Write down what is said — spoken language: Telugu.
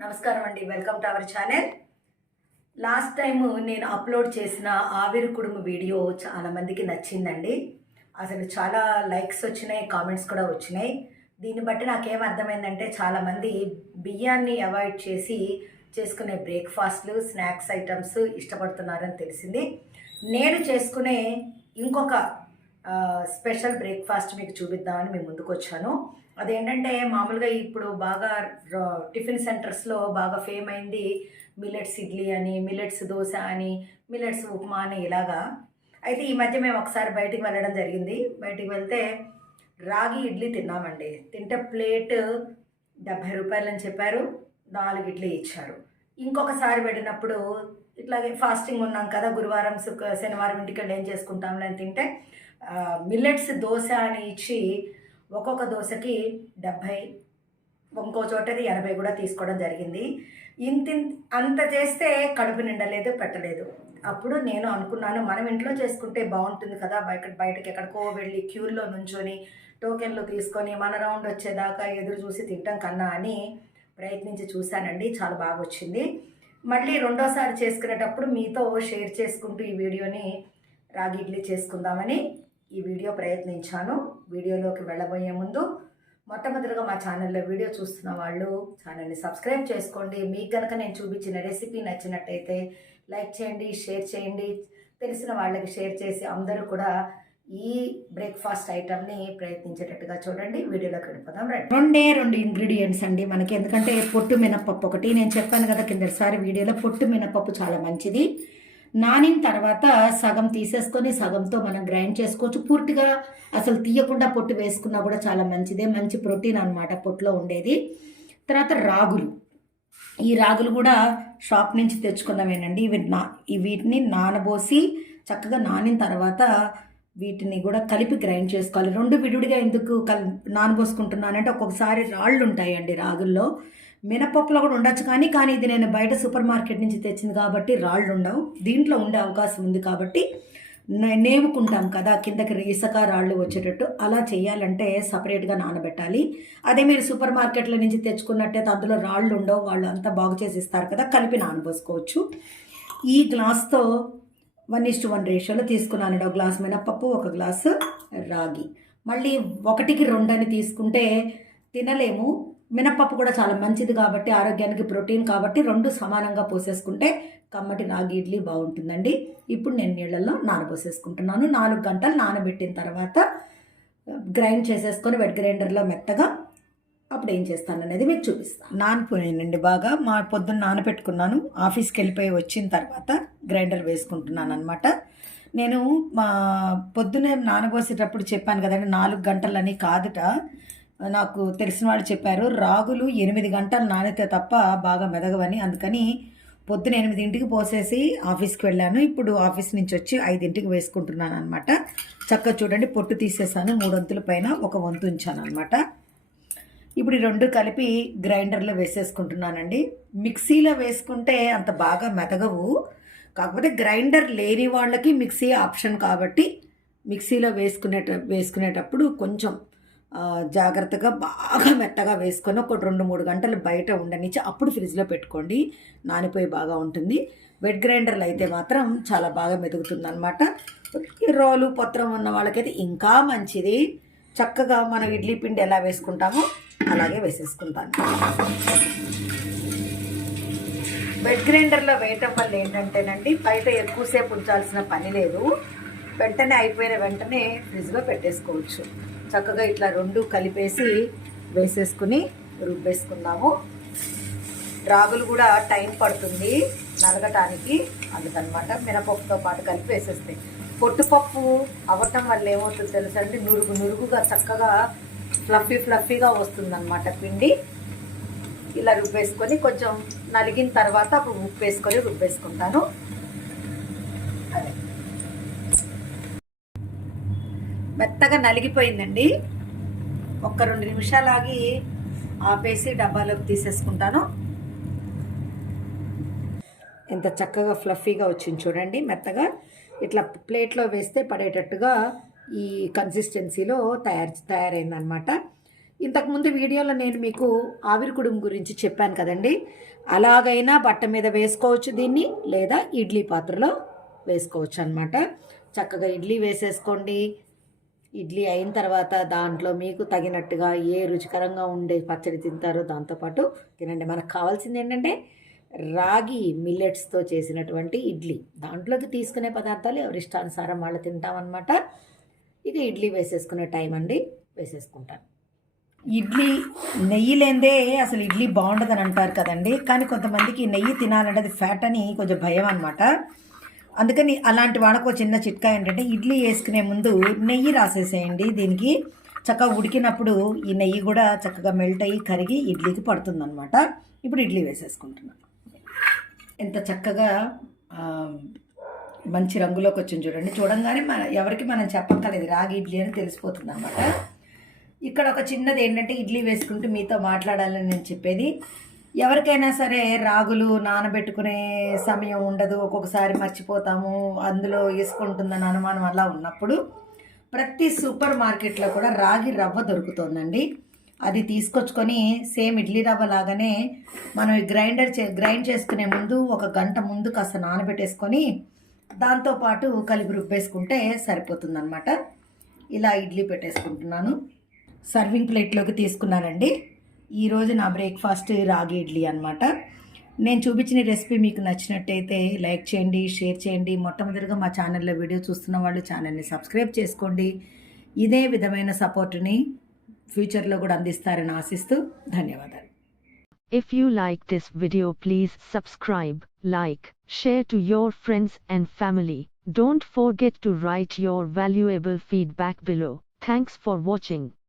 నమస్కారం అండి. Welcome to our channel last time నేను అప్లోడ్ చేసిన ఆవిరి కుడుము వీడియో చాలా మందికి నచ్చిందండి. అసలు చాలా లైక్స్ వచ్చినాయి కామెంట్స్ కూడా వచ్చినాయి. దీన్ని బట్టి నాకేం అర్థమైందంటే చాలామంది బియ్యాన్ని అవాయిడ్ చేసి చేసుకునే బ్రేక్ఫాస్ట్లు స్నాక్స్ ఐటమ్స్ ఇష్టపడుతున్నారని తెలిసింది. నేను చేసుకునే ఇంకొక స్పెషల్ బ్రేక్ఫాస్ట్ మీకు చూపిద్దామని మేము ముందుకు వచ్చాను అదేంటంటే మామూలుగా ఇప్పుడు బాగా టిఫిన్ సెంటర్స్లో బాగా ఫేమ్ అయింది మిల్లెట్స్ ఇడ్లీ అని మిల్లెట్స్ దోశ అని మిల్లెట్స్ ఉప్మా అని ఇలాగా. అయితే ఈ మధ్య మేము ఒకసారి బయటికి వెళ్ళడం జరిగింది. బయటికి వెళ్తే రాగి ఇడ్లీ తిన్నామండి. తింటే ప్లేట్ డెబ్భై రూపాయలు అని చెప్పారు. నాలుగు ఇడ్లీ ఇచ్చారు. ఇంకొకసారి వెళ్ళినప్పుడు ఇట్లాగే ఫాస్టింగ్ ఉన్నాం కదా గురువారం శుక్ర శనివారం ఇంటికి వెళ్ళి ఏం చేసుకుంటాంలే అని తింటే మిల్లెట్స్ దోశ అని ఇచ్చి ఒక్కొక్క దోశకి డెబ్భై ఇంకో చోటది ఎనభై కూడా తీసుకోవడం జరిగింది. ఇంత అంత చేస్తే కడుపు నిండలేదు పెట్టలేదు. అప్పుడు నేను అనుకున్నాను మనం ఇంట్లో చేసుకుంటే బాగుంటుంది కదా బయట బయటకి ఎక్కడికో వెళ్ళి క్యూల్లో నుంచొని టోకెన్లు తీసుకొని మన రౌండ్ వచ్చేదాకా ఎదురు చూసి తింటాం కన్నా అని ప్రయత్నించి చూశానండి చాలా బాగా వచ్చింది మళ్ళీ రెండోసారి చేసుకునేటప్పుడు మీతో షేర్ చేసుకుంటూ ఈ వీడియోని రాగి ఇడ్లీ చేసుకుందామని ఈ వీడియో ప్రయత్నించాను. వీడియోలోకి వెళ్ళబోయే ముందు మొట్టమొదటిగా మా ఛానల్లో వీడియో చూస్తున్న వాళ్ళు ఛానల్ని సబ్స్క్రైబ్ చేసుకోండి. మీకు కనుక నేను చూపించిన రెసిపీ నచ్చినట్టయితే లైక్ చేయండి షేర్ చేయండి. తెలిసిన వాళ్ళకి షేర్ చేసి అందరూ కూడా ఈ బ్రేక్ఫాస్ట్ ఐటమ్ని ప్రయత్నించేటట్టుగా చూడండి. వీడియోలోకి వెళ్ళిపోదాం. రండి. రెండే రెండు ఇంగ్రీడియంట్స్ అండి మనకి. ఎందుకంటే పొట్టు మినపప్పు ఒకటి. నేను చెప్పాను కదా కిందసారి వీడియోలో పొట్టు మినపప్పు చాలా మంచిది. నానిన తర్వాత సగం తీసేసుకొని సగంతో మనం గ్రైండ్ చేసుకోవచ్చు. పూర్తిగా అసలు తీయకుండా పొట్టు వేసుకున్నా కూడా చాలా మంచిదే. మంచి ప్రోటీన్ అన్నమాట పొట్టులో ఉండేది. తర్వాత రాగులు. ఈ రాగులు కూడా షాప్ నుంచి తెచ్చుకున్నవేనండి. ఇవి నా వీటిని నానబోసి చక్కగా నానిన తర్వాత వీటిని కూడా కలిపి గ్రైండ్ చేసుకోవాలి. రెండు విడివిడిగా ఎందుకు కల్ నానబోసుకుంటున్నానంటే ఒక్కొక్కసారి రాళ్ళు ఉంటాయండి రాగుల్లో. మినపప్పులో కూడా ఉండొచ్చు కానీ కానీ ఇది నేను బయట సూపర్ మార్కెట్ నుంచి తెచ్చింది కాబట్టి రాళ్ళు ఉండవు దీంట్లో ఉండే అవకాశం ఉంది కాబట్టి నే- నేవుకుంటాం కదా కిందకి ఇసుక రాళ్ళు వచ్చేటట్టు. అలా చేయాలంటే సపరేట్గా నానబెట్టాలి. అదే మీరు సూపర్ మార్కెట్లో నుంచి తెచ్చుకున్నట్టయితే అందులో రాళ్ళు ఉండవు వాళ్ళు అంతా బాగు చేసి ఇస్తారు కదా కలిపి నానబోసుకోవచ్చు. ఈ గ్లాస్తో వన్ ఇస్టు వన్ రేషియోలో తీసుకున్నాను ఒక గ్లాస్ మినపప్పు ఒక గ్లాసు రాగి. మళ్ళీ ఒకటికి రెండు అని తీసుకుంటే తినలేము. మినపప్పు కూడా చాలా మంచిది కాబట్టి ఆరోగ్యానికి ప్రోటీన్ కాబట్టి రెండు సమానంగా పోసేసుకుంటే కమ్మటి రాగి ఇడ్లీ బాగుంటుందండి. ఇప్పుడు నేను నీళ్ళల్లో నానబోసేసుకుంటున్నాను. నాలుగు గంటలు నానబెట్టిన తర్వాత గ్రైండ్ చేసేసుకొని వెట్ గ్రైండర్లో మెత్తగా అప్పుడు ఏం చేస్తాను అనేది మీకు చూపిస్తాను నానిపోయానండి బాగా. మా పొద్దున్న నానబెట్టుకున్నాను ఆఫీస్కి వెళ్ళిపోయి వచ్చిన తర్వాత గ్రైండర్ వేసుకుంటున్నాను అనమాట నేను మా పొద్దునే నానబోసేటప్పుడు చెప్పాను కదండి నాలుగు గంటలని కాదుట. నాకు తెలిసిన వాళ్ళు చెప్పారు రాగులు ఎనిమిది గంటలు నానితే తప్ప బాగా మెదగవని. అందుకని పొద్దున ఎనిమిదింటికి పోసేసి ఆఫీస్కి వెళ్ళాను. ఇప్పుడు ఆఫీస్ నుంచి వచ్చి ఐదింటికి వేసుకుంటున్నాను అనమాట చక్కగా చూడండి పొట్టు తీసేసాను మూడొంతుల పైన ఒక వంతు ఉంచాను అనమాట ఇప్పుడు ఈ రెండు కలిపి గ్రైండర్లో వేసేసుకుంటున్నానండి. మిక్సీలో వేసుకుంటే అంత బాగా మెదగవు. కాకపోతే గ్రైండర్ లేని వాళ్ళకి మిక్సీ ఆప్షన్ కాబట్టి మిక్సీలో వేసుకునేట వేసుకునేటప్పుడు కొంచెం జాగ్రత్తగా బాగా మెత్తగా వేసుకొని ఒక రెండు మూడు గంటలు బయట ఉండనిచ్చి అప్పుడు ఫ్రిడ్జ్లో పెట్టుకోండి. నానిపోయి బాగా ఉంటుంది. వెట్ గ్రైండర్లు అయితే మాత్రం చాలా బాగా మెదుగుతుంది అనమాట రోలు పత్రం ఉన్న వాళ్ళకైతే ఇంకా మంచిది. చక్కగా మనం ఇడ్లీ పిండి ఎలా వేసుకుంటామో అలాగే వేసేసుకుంటాను. బెడ్ గ్రైండర్లో వేయటం వల్ల ఏంటంటేనండి బయట ఎక్కువసేపు ఉంచాల్సిన పని లేదు. వెంటనే అయిపోయిన వెంటనే ఫ్రిడ్జ్లో పెట్టేసుకోవచ్చు. చక్కగా ఇట్లా రెండు కలిపేసి వేసేసుకుని రుబ్బేసుకుందాము. రాగులు కూడా టైం పడుతుంది నలగటానికి అందుకనమాట మినపప్పుతో పాటు కలిపి వేసేస్తాయి పొట్టుపప్పు అవ్వటం వల్ల ఏమవుతుంది తెలుసా అంటే నురుగు నురుగుగా చక్కగా ఫ్లఫీ ఫ్లఫీగా వస్తుందన్నమాట పిండి. ఇలా రుబ్బేసుకొని కొంచెం నలిగిన తర్వాత అప్పుడు ఉప్పు వేసుకొని రుబ్బేసుకుంటాను మెత్తగా నలిగిపోయిందండి. ఒక్క రెండు నిమిషాలు ఆగి ఆపేసి డబ్బాలోకి తీసేసుకుంటాను. ఎంత చక్కగా ఫ్లఫీగా వచ్చింది చూడండి మెత్తగా. ఇట్లా ప్లేట్లో వేస్తే పడేటట్టుగా ఈ కన్సిస్టెన్సీలో తయారు తయారైందనమాట ఇంతకుముందు వీడియోలో నేను మీకు ఆవిరి కుడుం గురించి చెప్పాను కదండి. అలాగైనా బట్ట మీద వేసుకోవచ్చు దీన్ని లేదా ఇడ్లీ పాత్రలో వేసుకోవచ్చు అనమాట చక్కగా ఇడ్లీ వేసేసుకోండి. ఇడ్లీ అయిన తర్వాత దాంట్లో మీకు తగినట్టుగా ఏ రుచికరంగా ఉండే పచ్చడి తింటారో దాంతోపాటు తినండి. మనకు కావాల్సింది ఏంటంటే రాగి మిల్లెట్స్తో చేసినటువంటి ఇడ్లీ. దాంట్లోకి తీసుకునే పదార్థాలు ఎవరి ఇష్టానుసారం వాళ్ళు తింటామన్నమాట. ఇక ఇడ్లీ వేసేసుకునే టైం అండి. వేసేసుకుంటాను. ఇడ్లీ నెయ్యి లేదే అసలు ఇడ్లీ బాగుండదని అంటారు కదండి. కానీ కొంతమందికి నెయ్యి తినాలంటే అది ఫ్యాట్ అని కొంచెం భయం అనమాట అందుకని అలాంటి వాళ్ళకు చిన్న చిట్కా ఏంటంటే ఇడ్లీ వేసుకునే ముందు నెయ్యి రాసేసేయండి. దీనికి చక్కగా ఉడికినప్పుడు ఈ నెయ్యి కూడా చక్కగా మెల్ట్ అయ్యి కరిగి ఇడ్లీకి పడుతుందనమాట ఇప్పుడు ఇడ్లీ వేసేసుకుంటున్నాను. ఎంత చక్కగా మంచి రంగులోకి వచ్చింది చూడండి. చూడంగానే మన ఎవరికి మనం చెప్పక్కర్లేదు రాగి ఇడ్లీ అని తెలిసిపోతుంది అనమాట ఇక్కడ ఒక చిన్నది ఏంటంటే ఇడ్లీ వేసుకుంటూ మీతో మాట్లాడాలని నేను చెప్పేది. ఎవరికైనా సరే రాగులు నానబెట్టుకునే సమయం ఉండదు. ఒక్కొక్కసారి మర్చిపోతాము. అందులో వేసుకుంటుందని అనుమానం అలా ఉన్నప్పుడు ప్రతి సూపర్ మార్కెట్లో కూడా రాగి రవ్వ దొరుకుతుందండి. అది తీసుకొచ్చుకొని సేమ్ ఇడ్లీ రవ్వ లాగానే మనం గ్రైండర్ చే గ్రైండ్ చేసుకునే ముందు ఒక గంట ముందు కాస్త నానబెట్టేసుకొని దాంతోపాటు కలిపి రుబ్బేసుకుంటే సరిపోతుందనమాట ఇలా ఇడ్లీ పెట్టేసుకుంటున్నాను. సర్వింగ్ ప్లేట్లోకి తీసుకున్నానండి. ఈరోజు నా బ్రేక్ఫాస్ట్ రాగి ఇడ్లీ అనమాట నేను చూపించిన రెసిపీ మీకు నచ్చినట్టయితే లైక్ చేయండి షేర్ చేయండి. మొట్టమొదటిగా మా ఛానల్లో వీడియో చూస్తున్న వాళ్ళు ఛానల్ని సబ్స్క్రైబ్ చేసుకోండి. ఇదే విధమైన సపోర్టుని ఫ్యూచర్లో కూడా అందిస్తారని ఆశిస్తూ ధన్యవాదాలు If you like this video please subscribe, like, share to your friends and family. Don't forget to write your valuable feedback below. Thanks for watching.